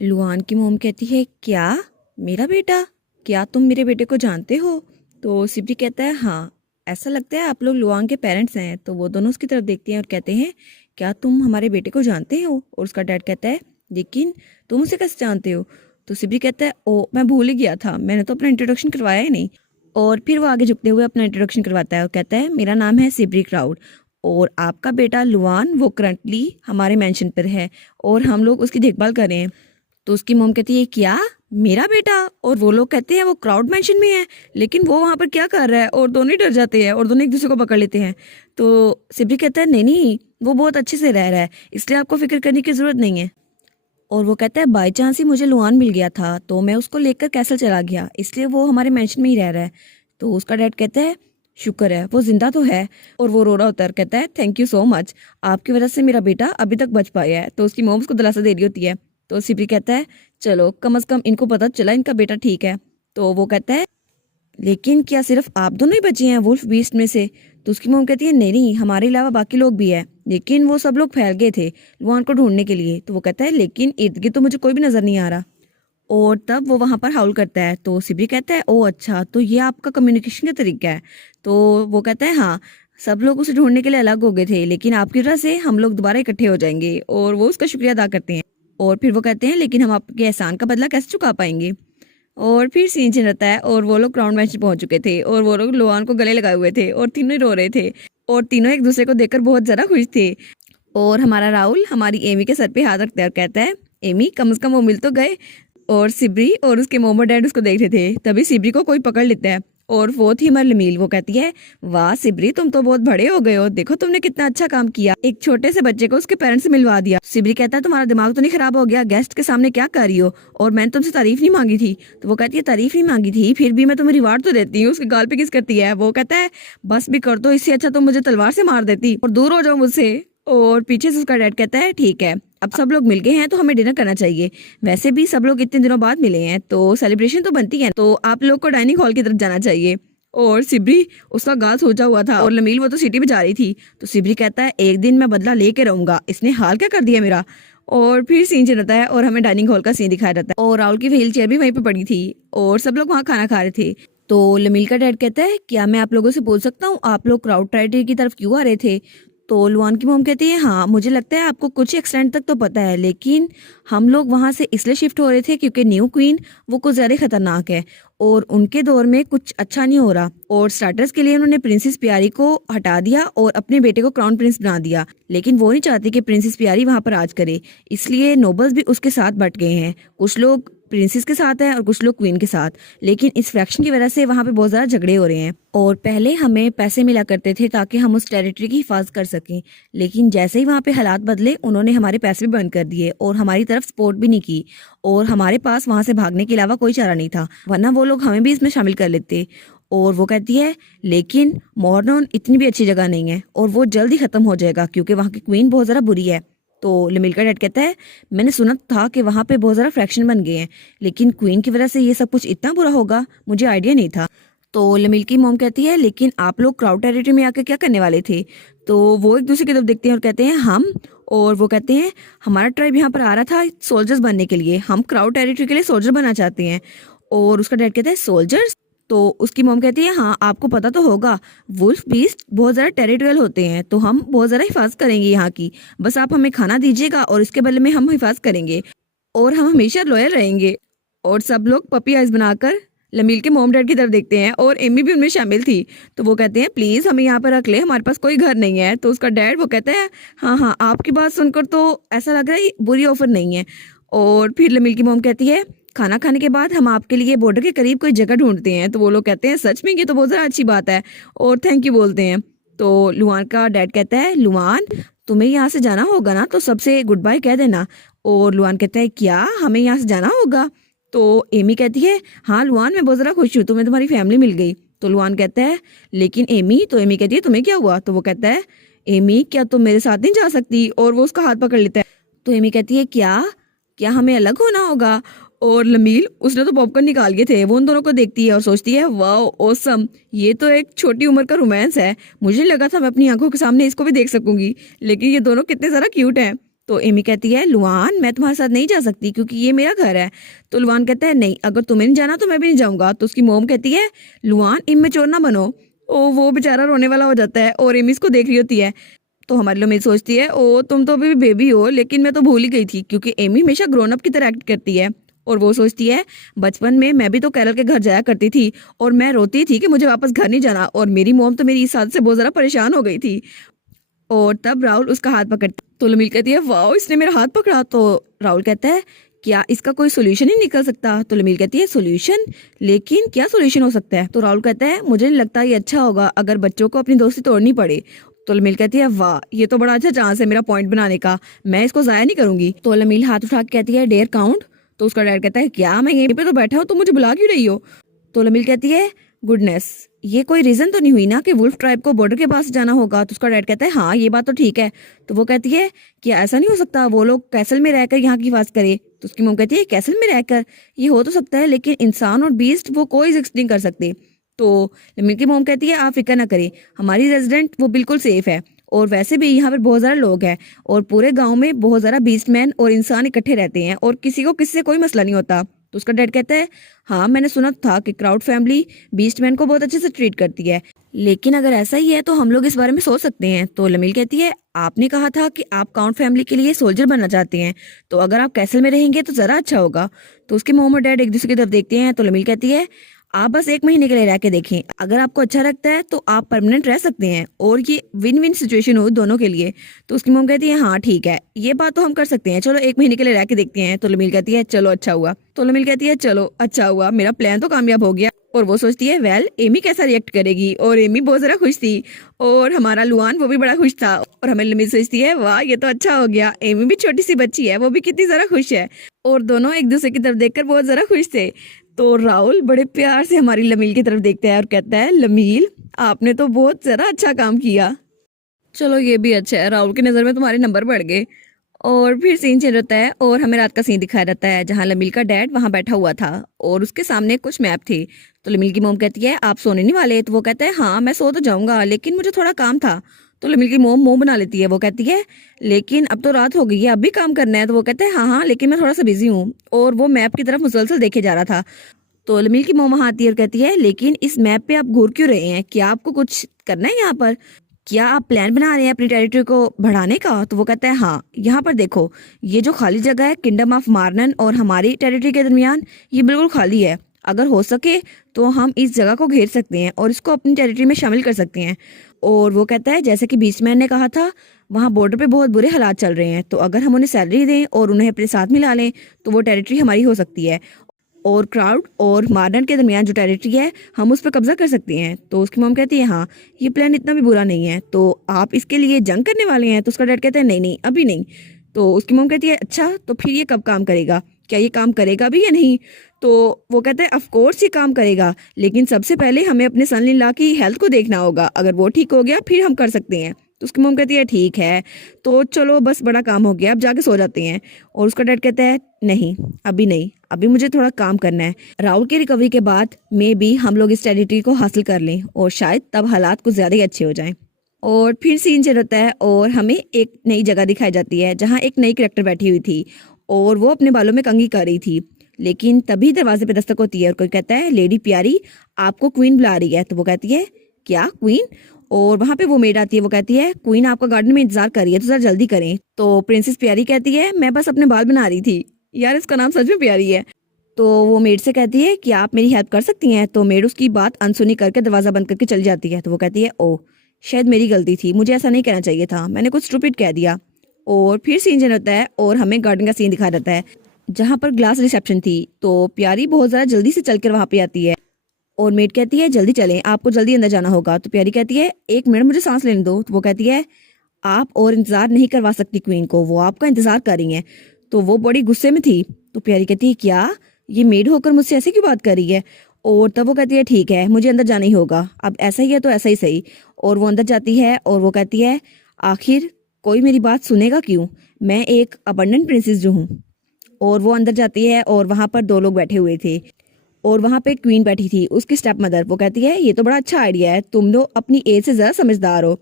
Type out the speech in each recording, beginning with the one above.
Luann की मोम कहती है, क्या मेरा बेटा? क्या तुम मेरे बेटे को जानते हो? तो सिबरी कहता है, हाँ, ऐसा लगता है आप लोग लुआन के पेरेंट्स हैं। तो वो दोनों उसकी तरफ देखते हैं और कहते हैं, क्या तुम हमारे बेटे को जानते हो? और उसका डैड कहता है, लेकिन तुम उसे कैसे जानते हो? तो सिबरी कहता है, ओ मैं भूल ही गया था, मैंने तो अपना इंट्रोडक्शन करवाया ही नहीं। और फिर वो आगे झुकते हुए अपना इंट्रोडक्शन करवाता है और कहता है, मेरा नाम है सिबरी क्राउड और आपका बेटा लुआन वो करंटली हमारे मेंशन पर है और हम लोग उसकी देखभाल कर रहे हैं। तो उसकी मॉम कहती है, क्या मेरा बेटा? और वो लोग कहते हैं वो क्राउड मेंशन में है, लेकिन वो वहां पर क्या कर रहा है? और दोनों ही डर जाते हैं और दोनों एक दूसरे को पकड़ लेते हैं। तो सिबरी कहता है, नहीं नहीं, वो बहुत अच्छे से रह रहा है, इसलिए आपको फिक्र करने की जरूरत नहीं है। और वो कहता है, बाई चांस ही मुझे लुआन मिल गया था तो मैं उसको लेकर कैसल चला गया, इसलिए वो हमारे मेंशन में ही रह रहा है। तो उसका डैड कहता है, शुक्र है वो जिंदा तो है। और वो रो रहा होता है, कहता है, थैंक यू सो मच, आपकी वजह से मेरा बेटा अभी तक बच पाया है। तो उसकी मॉम उसको दिलासा दे रही होती है। तो सिबरी कहता है, चलो कम से कम इनको पता चला इनका बेटा ठीक है। तो वो कहता है, लेकिन क्या सिर्फ आप दोनों ही बचे हैं वुल्फ बीस्ट में से? तो उसकी मोम कहती है, नहीं नहीं, हमारे अलावा बाकी लोग भी है, लेकिन वो सब लोग फैल गए थे लुआन को ढूंढने के लिए। तो वो कहता है, लेकिन इर्द गिर्द तो मुझे कोई भी नजर नहीं आ रहा। और तब वो वहां पर हाउल करता है। तो सिबरी कहता है, ओ अच्छा, तो ये आपका कम्युनिकेशन का तरीका है? तो वो कहता है, हाँ, सब लोग उसे ढूंढने के लिए अलग हो गए थे, लेकिन आपकी वजह से हम लोग दोबारा इकट्ठे हो जाएंगे। और वो उसका शुक्रिया अदा करते हैं। और फिर वो कहते हैं, लेकिन हम आपके एहसान का बदला कैसे चुका पाएंगे? और फिर सीन चल रहता है और वो लोग क्राउन मैच पहुंच चुके थे और वो लोग लोहान को गले लगाए हुए थे और तीनों ही रो रहे थे और तीनों एक दूसरे को देखकर बहुत ज्यादा खुश थे। और हमारा राहुल हमारी एमी के सर पे हाथ रखता है और कहता है, एमी कम से कम वो मिल तो गए। और सिबरी और उसके मोमो डैड उसको देख रहे थे, तभी सिबरी को कोई पकड़ लेता है। और वो थी हमारी लमील। वो कहती है, वाह सिबरी, तुम तो बहुत बड़े हो गए हो, देखो तुमने कितना अच्छा काम किया, एक छोटे से बच्चे को उसके पेरेंट्स से मिलवा दिया। सिबरी कहता है, तुम्हारा दिमाग तो नहीं खराब हो गया? गेस्ट के सामने क्या कर रही हो? और मैंने तुमसे तारीफ नहीं मांगी थी। तो वो कहती है, तारीफ नहीं मांगी थी, फिर भी मैं तुम्हें रिवार्ड तो देती हूँ। उसके गाल पे किस करती है। वो कहता है, बस भी कर दो, इससे अच्छा तुम मुझे तलवार से मार देती और दूर हो जाओ मुझसे। और पीछे से उसका डैड कहता है, ठीक है, अब सब लोग मिल गए हैं तो हमें डिनर करना चाहिए, वैसे भी सब लोग इतने दिनों बाद मिले हैं तो सेलिब्रेशन तो बनती है, तो आप लोग को डाइनिंग हॉल की तरफ जाना चाहिए। और सिबरी, उसका गाल सोचा हुआ था और लमील वो तो सीटी पे जा रही थी। तो सिबरी कहता है, एक दिन मैं बदला लेके रहूंगा, इसने हाल क्या कर दिया मेरा। और फिर सीन चलता है और हमें डाइनिंग हॉल का सीन दिखाया जाता है और राहुल की व्हील चेयर भी वहीं पे पड़ी थी और सब लोग वहाँ खाना खा रहे थे। तो लमील का डैड कहता है, क्या मैं आप लोगों से पूछ सकता हूँ, आप लोग क्राउड टेरिटरी की तरफ क्यों आ रहे थे? तो लुआन की मोम कहती है, हाँ मुझे लगता है आपको कुछ एक्सटेंट तक तो पता है, लेकिन हम लोग वहां से इसलिए शिफ्ट हो रहे थे क्योंकि न्यू क्वीन वो कुछ ज्यादा खतरनाक है और उनके दौर में कुछ अच्छा नहीं हो रहा। और स्टार्टर्स के लिए उन्होंने प्रिंसेस प्यारी को हटा दिया और अपने बेटे को क्राउन प्रिंस बना दिया, लेकिन वो नहीं चाहती कि प्रिंसेस प्यारी वहां पर राज करे, इसलिए नोबल्स भी उसके साथ बट गए हैं। कुछ लोग प्रिंसेस के साथ है और कुछ लोग क्वीन के साथ, लेकिन इस फ्रैक्शन की वजह से वहां पे बहुत ज्यादा झगड़े हो रहे हैं। और पहले हमें पैसे मिला करते थे ताकि हम उस टेरिटरी की हिफाजत कर सकें, लेकिन जैसे ही वहां पे हालात बदले उन्होंने हमारे पैसे भी बंद कर दिए और हमारी तरफ सपोर्ट भी नहीं की और हमारे पास वहां से भागने के अलावा कोई चारा नहीं था, वरना वो लोग हमें भी इसमें शामिल कर लेते। और वो कहती है, लेकिन मॉर्नोन इतनी भी अच्छी जगह नहीं है और वो जल्द ही खत्म हो जाएगा क्योंकि वहाँ की क्वीन बहुत ज्यादा बुरी है। तो लमील का डैड कहता है, मैंने सुना था कि वहां पे बहुत ज्यादा फ्रैक्शन बन गए हैं, लेकिन क्वीन की वजह से ये सब कुछ इतना बुरा होगा मुझे आइडिया नहीं था। तो लमील की मॉम कहती है, लेकिन आप लोग क्राउड टेरिटरी में आकर क्या करने वाले थे? तो वो एक दूसरे की तरफ देखते हैं और कहते हैं, हम। और वो कहते हैं, हमारा ट्राइब यहाँ पर आ रहा था सोल्जर्स बनने के लिए, हम क्राउड टेरिटरी के लिए सोल्जर बनना चाहते हैं। और उसका डैड कहता है, सोल्जर्स? तो उसकी मॉम कहती है, हाँ आपको पता तो होगा, वुल्फ बीस्ट बहुत ज़्यादा टेरिटोरियल होते हैं, तो हम बहुत ज़्यादा हिफाजत करेंगे यहाँ की, बस आप हमें खाना दीजिएगा और इसके बदले में हम हिफाजत करेंगे और हम हमेशा लॉयल रहेंगे। और सब लोग पपी आइज बनाकर लमील के मॉम डैड की तरफ देखते हैं और एमी भी उनमें शामिल थी। तो वो कहते हैं, प्लीज़ हमें यहाँ पर रख ले, हमारे पास कोई घर नहीं है। तो उसका डैड वो कहता है, हाँ हाँ, आपकी बात सुनकर तो ऐसा लग रहा है ये बुरी ऑफर नहीं है। और फिर लमील की मॉम कहती है, खाना खाने के बाद हम आपके लिए बॉर्डर के करीब कोई जगह ढूंढते हैं। तो वो लोग कहते हैं, सच में ये तो बहुत ज़्यादा अच्छी बात है और थैंक यू बोलते हैं। तो लुआन का डैड कहता है, लुआन तुम्हें यहाँ से जाना होगा ना, तो सबसे गुड बाय कह देना। और लुआन कहता है, क्या हमें यहाँ से जाना होगा? तो एमी कहती है, हाँ लुआन, मैं बहुत ज़्यादा खुश हूँ, तुम्हें तुम्हारी फैमिली मिल गई। तो लुआन कहता है, लेकिन एमी। तो एमी कहती है, तुम्हें क्या हुआ? तो वो कहता है, एमी क्या तुम मेरे साथ नहीं जा सकती? और वो उसका हाथ पकड़ लेता है। तो एमी कहती है, क्या क्या हमें अलग होना होगा? और लमील, उसने तो पॉपकॉर्न निकाल के थे, वो उन दोनों को देखती है और सोचती है, वाह ऑसम, ये तो एक छोटी उम्र का रोमांस है, मुझे नहीं लगा था मैं अपनी आंखों के सामने इसको भी देख सकूंगी, लेकिन ये दोनों कितने ज़रा क्यूट हैं। तो एमी कहती है लुआन मैं तुम्हारे साथ नहीं जा सकती क्योंकि ये मेरा घर है। तो लुआन कहता है नहीं, अगर तुम्हें नहीं जाना तो मैं भी नहीं जाऊंगा। तो उसकी मोम कहती है लुआन इमेच्योर ना बनो। ओ वो बेचारा रोने वाला हो जाता है और एमी इसको देख रही होती है। तो हमारी लोग सोचती है ओ तुम तो अभी बेबी हो, लेकिन मैं तो भूल ही गई थी क्योंकि एमी हमेशा ग्रोन अप की तरह एक्ट करती है। और वो सोचती है बचपन में मैं भी तो कैरल के घर जाया करती थी और मैं रोती थी कि मुझे वापस घर नहीं जाना, और मेरी मोम तो मेरी इस आदत से बहुत ज़्यादा परेशान हो गई थी। और तब राहुल उसका हाथ पकड़ता, तो लमील कहती है वाह इसने मेरा हाथ पकड़ा। तो राहुल कहता है क्या इसका कोई सोल्यूशन ही निकल सकता। तो लमील कहती है सोल्यूशन, लेकिन क्या सोल्यूशन हो सकता है। तो राहुल कहता है मुझे नहीं लगता ये अच्छा होगा अगर बच्चों को अपनी दोस्ती तोड़नी पड़े। तो लमील कहती है वाह ये तो बड़ा अच्छा चांस है मेरा पॉइंट बनाने का, मैं इसको जाया नहीं करूंगी। तो लमील हाथ उठा के कहती है डेयर काउंट। तो उसका डैड कहता है क्या मैं यहीं पे तो बैठा हूँ, तुम मुझे बुला क्यों रही हो। तो लमील कहती है गुडनेस, ये कोई रीजन तो नहीं हुई ना कि वुल्फ ट्राइब को बॉर्डर के पास जाना होगा। तो उसका डैड कहता है हाँ ये बात तो ठीक है। तो वो कहती है कि ऐसा नहीं हो सकता वो लोग कैसल में रहकर यहाँ की हिफाजत करे। तो उसकी मम कहती है कैसल में रहकर ये हो तो सकता है, लेकिन इंसान और बीस्ट वो कोई एग्जिस्ट नहीं कर सकते। तो लमील की मोम कहती है आप फिक्र ना करें, हमारी रेजिडेंट वो बिल्कुल सेफ है, और वैसे भी यहाँ पर बहुत ज़्यादा लोग हैं और पूरे गांव में बहुत ज़्यादा बीस्टमैन और इंसान इकट्ठे रहते हैं और किसी को किसी से कोई मसला नहीं होता। तो उसका डैड कहता है हाँ मैंने सुना था कि क्राउड फैमिली बीस्टमैन को बहुत अच्छे से ट्रीट करती है, लेकिन अगर ऐसा ही है तो हम लोग इस बारे में सोच सकते हैं। तो लमील कहती है आपने कहा था कि आप काउंट फैमिली के लिए सोल्जर बनना चाहते हैं, तो अगर आप कैसल में रहेंगे तो ज़रा अच्छा होगा। तो उसके मोम और डैड एक दूसरे की तरफ देखते हैं। तो लमील कहती है आप बस 1 महीने के लिए रह के देखें, अगर आपको अच्छा लगता है तो आप परमानेंट रह सकते हैं और ये विन विन सिचुएशन हो दोनों के लिए। तो उसकी मम कहती है हाँ ठीक है ये बात तो हम कर सकते हैं, चलो 1 महीने के लिए रह के देखते हैं। तो लमील कहती है चलो अच्छा हुआ। तो लमील कहती है चलो अच्छा हुआ, मेरा प्लान तो कामयाब हो गया। और वो सोचती है वेल एमी कैसा रिएक्ट करेगी, और एमी बहुत ज़्यादा खुश थी और हमारा लुआन वो भी बड़ा खुश था। और हमें लमील सोचती है वाह ये तो अच्छा हो गया, एमी भी छोटी सी बच्ची है वो भी कितनी ज़्यादा खुश है। और दोनों एक दूसरे की तरफ देखकर बहुत ज़्यादा खुश थे। तो राहुल बड़े प्यार से हमारी लमील की तरफ देखता है और कहता है लमील आपने तो बहुत ज़्यादा अच्छा काम किया, चलो ये भी अच्छा है, राहुल की नज़र में तुम्हारे नंबर बढ़ गए। और फिर सीन चेंज होता है और हमें रात का सीन दिखाया जाता है जहाँ लमील का डैड वहाँ बैठा हुआ था और उसके सामने कुछ मैप थे। तो लमील की मोम कहती है आप सोने नहीं वाले। तो वो कहता है हाँ मैं सो तो जाऊंगा लेकिन मुझे थोड़ा काम था। तो लमील की मोम मुंह बना लेती है, वो कहती है लेकिन अब तो रात हो गई है अब भी काम करना है। तो वो कहता है हाँ हाँ लेकिन मैं थोड़ा सा बिजी हूँ, और वो मैप की तरफ मुसलसल देखे जा रहा था। तो लमील की मोम वहाँ आती है और कहती है लेकिन इस मैप पे आप घूर क्यों रहे हैं, क्या आपको कुछ करना है यहाँ पर, क्या आप प्लान बना रहे हैं अपनी टेरिटरी को बढ़ाने का। तो वो कहता है हाँ यहाँ पर देखो ये जो खाली जगह है किंगडम ऑफ मार्नन और हमारी टेरिटरी के दरमियान ये बिल्कुल खाली है, अगर हो सके तो हम इस जगह को घेर सकते हैं और इसको अपनी टेरिटरी में शामिल कर सकते हैं। और वो कहता है जैसे कि बीचमैन ने कहा था वहाँ बॉर्डर पे बहुत बुरे हालात चल रहे हैं, तो अगर हम उन्हें सैलरी दें और उन्हें अपने साथ मिला लें तो वो टेरिटरी हमारी हो सकती है, और क्राउड और मार्डन के दरमियान जो टेरिटरी है हम उस पर कब्जा कर सकते हैं। तो उसकी मॉम कहती है हाँ ये प्लान इतना भी बुरा नहीं है, तो आप इसके लिए जंग करने वाले हैं। तो उसका डैड कहता है नहीं नहीं अभी नहीं। तो उसकी मॉम कहती है अच्छा तो फिर ये कब काम करेगा, क्या ये काम करेगा भी या नहीं। तो वो कहता है ऑफ कोर्स ये काम करेगा, लेकिन सबसे पहले हमें अपने सन इन लॉ की हेल्थ को देखना होगा, अगर वो ठीक हो गया फिर हम कर सकते हैं। तो उसकी मॉम कहती है ठीक है तो चलो बस बड़ा काम हो गया अब जाके सो जाते हैं। और उसका डैड कहता है नहीं अभी नहीं, अभी मुझे थोड़ा काम करना है, राहुल की रिकवरी के बाद मे बी हम लोग इस टेरिटरी को हासिल कर लें और शायद तब हालात कुछ ज़्यादा ही अच्छे हो जाएं। और फिर सीन चल होता है और हमें एक नई जगह दिखाई जाती है जहाँ एक नई करेक्टर बैठी हुई थी और वो अपने बालों में कंघी कर रही थी। लेकिन तभी दरवाजे पे दस्तक होती है और कोई कहता है लेडी प्यारी आपको क्वीन बुला रही है। तो वो कहती है क्या क्वीन, और वहाँ पे वो मेड आती है, वो कहती है क्वीन आपका गार्डन में इंतजार कर रही है तो जरा जल्दी करें। तो प्रिंसेस प्यारी कहती है मैं बस अपने बाल बना रही थी, यार इसका नाम सच में प्यारी है। तो वो मेड से कहती है कि आप मेरी हेल्प कर सकती हैं। तो मेड उसकी बात अनसुनी करके दरवाजा बंद करके चली जाती है। तो वो कहती है ओह शायद मेरी गलती थी, मुझे ऐसा नहीं कहना चाहिए था, मैंने कुछ स्टूपिड कह दिया। और फिर सीन चल होता है और हमें गार्डन का सीन दिखाया जाता है जहाँ पर ग्लास रिसेप्शन थी। तो प्यारी बहुत ज़्यादा जल्दी से चलकर वहाँ पे आती है और मेड कहती है जल्दी चलें आपको जल्दी अंदर जाना होगा। तो प्यारी कहती है 1 मिनट मुझे सांस लेने दो। तो वो कहती है आप और इंतजार नहीं करवा सकती क्वीन को, वो आपका इंतजार कर रही हैं। तो वो बड़ी गुस्से में थी। तो प्यारी कहती है क्या ये मेड होकर मुझसे ऐसे क्यों बात कर रही है। और तब वो कहती है ठीक है मुझे अंदर जाना ही होगा, अब ऐसा ही है तो ऐसा ही सही। और वो अंदर जाती है और वो कहती है आखिर कोई मेरी बात सुनेगा क्यों, मैं एक अबंडेंट प्रिंसेस जो हूँ। और वो अंदर जाती है और वहाँ पर 2 लोग बैठे हुए थे और वहाँ पे क्वीन बैठी थी उसकी स्टेप मदर। वो कहती है ये तो बड़ा अच्छा आइडिया है, तुम लोग अपनी एज से ज़्यादा समझदार हो।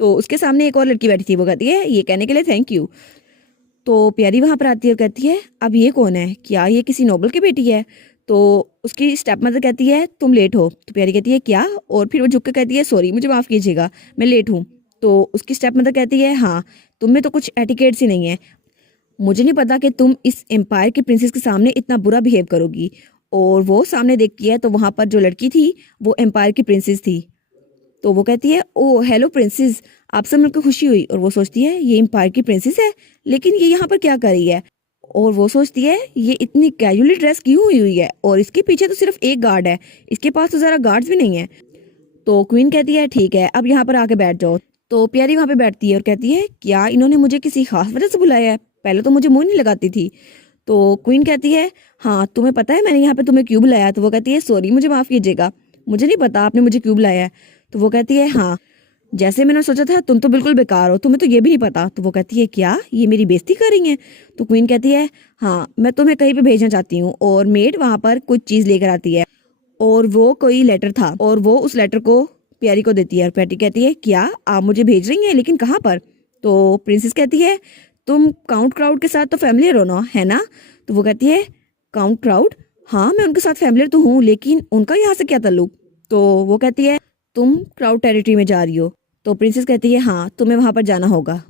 तो उसके सामने एक और लड़की बैठी थी, वो कहती है ये कहने के लिए थैंक यू। तो प्यारी वहाँ पर आती है और कहती है अब ये कौन है, क्या ये किसी नोबल की बेटी है। तो उसकी स्टेप मदर कहती है तुम लेट हो। तो प्यारी कहती है क्या, और फिर वो झुक के कहती है सॉरी मुझे माफ़ कीजिएगा मैं लेट हूँ। तो उसकी स्टेप मदर कहती है हाँ तुम में तो कुछ एटिकेट्स ही नहीं है, मुझे नहीं पता कि तुम इस एम्पायर की प्रिंसेस के सामने इतना बुरा बिहेव करोगी। और वो सामने देखती है तो वहाँ पर जो लड़की थी वो एम्पायर की प्रिंसेस थी। तो वो कहती है ओ हेलो प्रिंसेस, आपसे मिलकर खुशी हुई। और वो सोचती है ये एम्पायर की प्रिंसेस है, लेकिन ये यहाँ पर क्या कर रही है। और वो सोचती है ये इतनी कैजुअली ड्रेस क्यों हुई है, और इसके पीछे तो सिर्फ एक गार्ड है, इसके पास तो ज़रा गार्ड्स भी नहीं है। तो क्वीन कहती है ठीक है अब यहाँ पर आके बैठ जाओ। तो प्यारी वहाँ पे बैठती है और कहती है क्या इन्होंने मुझे किसी खास वजह से बुलाया है, पहले तो मुझे मुंह नहीं लगाती थी। तो क्वीन कहती है हाँ तुम्हें पता है मैंने यहाँ पे तुम्हें क्यों बुलाया। तो वो कहती है सॉरी मुझे माफ़ कीजिएगा, मुझे नहीं पता आपने मुझे क्यों बुलाया है। तो वो कहती है हाँ जैसे मैंने सोचा था तुम तो बिल्कुल बेकार हो, तुम्हें तो ये भी नहीं पता। तो वो कहती है क्या ये मेरी बेइज्जती कर रही हैं। तो क्वीन कहती है हाँ मैं तुम्हें कहीं पे भेजना चाहती हूँ। और मेड वहाँ पर कुछ चीज़ लेकर आती है और वो कोई लेटर था और वो उस लेटर को प्यारी को देती है। और प्यारी कहती है क्या आप मुझे भेज रही हैं, लेकिन कहाँ पर। तो प्रिंसेस कहती है तुम काउंट क्राउड के साथ तो फैमिलियर हो ना, है ना। तो वो कहती है काउंट क्राउड, हाँ मैं उनके साथ फैमिलियर तो हूँ, लेकिन उनका यहाँ से क्या ताल्लुक। तो वो कहती है तुम क्राउड टेरिटरी में जा रही हो। तो प्रिंसेस कहती है हाँ तुम्हें वहाँ पर जाना होगा।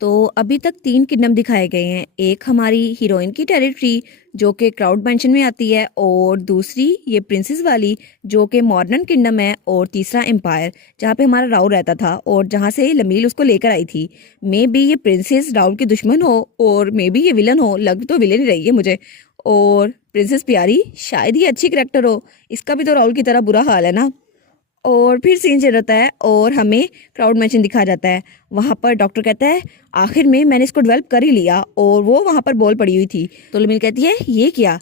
तो अभी तक 3 किंगडम दिखाए गए हैं, एक हमारी हीरोइन की टेरिटरी जो कि क्राउड मेंशन में आती है, और दूसरी ये प्रिंसेस वाली जो कि मॉर्नन किंगडम है, और तीसरा एम्पायर जहाँ पे हमारा राउल रहता था और जहाँ से लमील उसको लेकर आई थी। मे बी ये प्रिंसेस राउल की दुश्मन हो और मे बी ये विलन हो, लग तो विलन ही रही है मुझे। और प्रिंसेस प्यारी शायद ही अच्छी करेक्टर हो, इसका भी तो राउल की तरह बुरा हाल है ना। और फिर सीन चल जाता है और हमें क्राउड मैचिंग दिखाया जाता है। वहाँ पर डॉक्टर कहता है आखिर में मैंने इसको डेवलप कर ही लिया, और वो वहाँ पर बॉल पड़ी हुई थी। तो लमील कहती है ये क्या।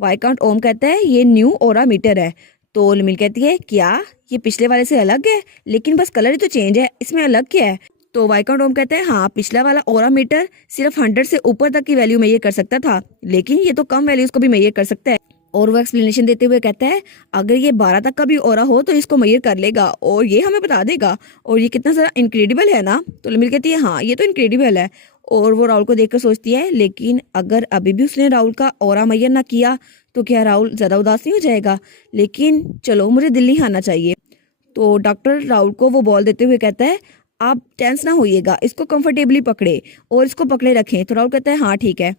वाइकाउंट ओम कहता है ये न्यू ओरा मीटर है। तो लमील कहती है क्या ये पिछले वाले से अलग है, लेकिन बस कलर ही तो चेंज है, इसमें अलग क्या है। तो वाइकाउंट ओम कहते हैं हाँ पिछला वाला ओरा मीटर सिर्फ 100 से ऊपर तक की वैल्यू मेजर कर सकता था, लेकिन ये तो कम वैल्यूज को भी मेजर कर सकता है। और वो एक्सप्लेनेशन देते हुए कहता है अगर ये 12 तक का भी ओरा हो तो इसको मेजर कर लेगा और ये हमें बता देगा, और ये कितना सारा इनक्रेडिबल है ना। तो लमील कहती है हाँ ये तो इनक्रेडिबल है। और वो राहुल को देखकर सोचती है लेकिन अगर अभी भी उसने राहुल का ओरा मेजर ना किया तो क्या राहुल ज़्यादा उदास नहीं हो जाएगा, लेकिन चलो मुझे दिल नहीं हारना चाहिए। तो डॉक्टर राहुल को वो बॉल देते हुए कहता है आप टेंस ना होइएगा, इसको कंफर्टेबली पकड़े और इसको पकड़े रखें। तो राहुल कहता है हाँ ठीक है।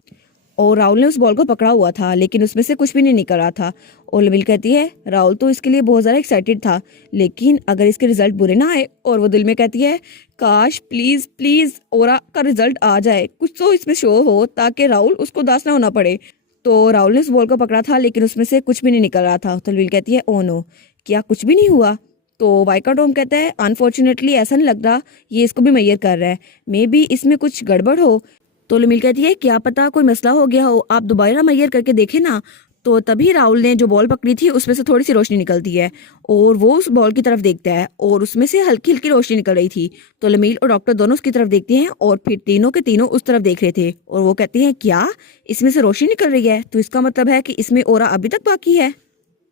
और राहुल ने उस बॉल को पकड़ा हुआ था लेकिन उसमें से कुछ भी नहीं निकल रहा था। और लमील कहती है राहुल तो इसके लिए बहुत ज़्यादा एक्साइटेड था, लेकिन अगर इसके रिजल्ट बुरे ना आए। और वो दिल में कहती है काश प्लीज़ प्लीज़ ओरा का रिजल्ट आ जाए, कुछ तो इसमें शो हो ताकि राहुल उसको उदास ना होना पड़े। तो राहुल ने उस बॉल को पकड़ा था लेकिन उसमें से कुछ भी नहीं निकल रहा था। तो लमील कहती है ओ नो, क्या कुछ भी नहीं हुआ। तो वाइकाउंट ओम कहता है अनफॉर्चुनेटली ऐसा नहीं लग रहा, ये इसको भी मेजर कर रहा है, मे बी इसमें कुछ गड़बड़ हो। तो लमील कहती है क्या पता कोई मसला हो गया हो, आप दोबारा मेजर करके देखें ना। तो तभी राहुल ने जो बॉल पकड़ी थी उसमें से थोड़ी सी रोशनी निकलती है और वो उस बॉल की तरफ देखता है और उसमें से हल्की हल्की रोशनी निकल रही थी। तो लमील और डॉक्टर दोनों उसकी तरफ देखते हैं और फिर तीनों के तीनों उस तरफ देख रहे थे और वो कहते हैं क्या इसमें से रोशनी निकल रही है, तो इसका मतलब है कि इसमें ओरा अभी तक बाकी है।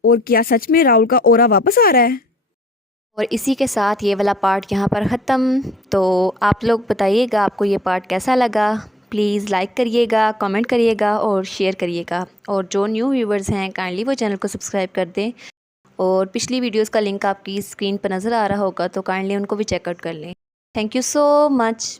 और क्या सच में राहुल का ओरा वापस आ रहा है। और इसी के साथ ये वाला पार्ट यहाँ पर ख़त्म। तो आप लोग बताइएगा आपको ये पार्ट कैसा लगा। प्लीज़ लाइक करिएगा, कमेंट करिएगा और शेयर करिएगा। और जो न्यू व्यूवर्स हैं काइंडली वो चैनल को सब्सक्राइब कर दें। और पिछली वीडियोस का लिंक आपकी स्क्रीन पर नज़र आ रहा होगा तो काइंडली उनको भी चेकआउट कर लें। Thank you so much.